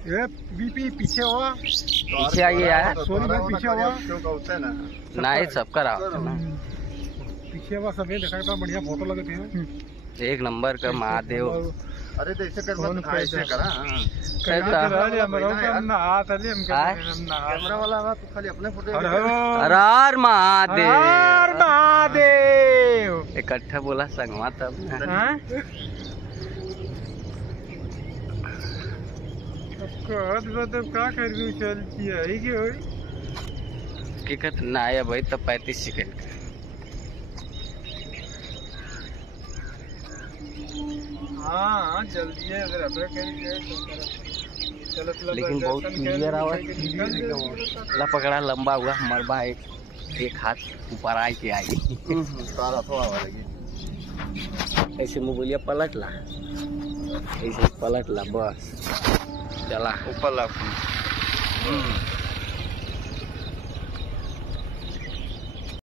ये बीपी पीछे हुआ, पीछे आइए यार, सोनी भाई पीछे हुआ नहीं सबका रहा ना, पीछे हुआ सब देखा था, बढ़िया फोटो लगते हैं। एक नंबर का महादेव। अरे तो ऐसे कर मत ऐसे करा कैमरा वाला है तो खाली अपने फोटो। हर हर महादेव, हर महादेव इकट्ठा बोला संगवा तब ना। का कर चलती है कि कहते ना आया भाई तब 35 सेकंड का। हाँ जल्दी है, लेकिन बहुत क्लियर आवाज ला पकड़ा लंबा हुआ मरबा, एक हाथ ऊपर आए के आई ऐसे मोबाइलिया पलट ला, ऐसे पलट ला बस चला ऊपर ला।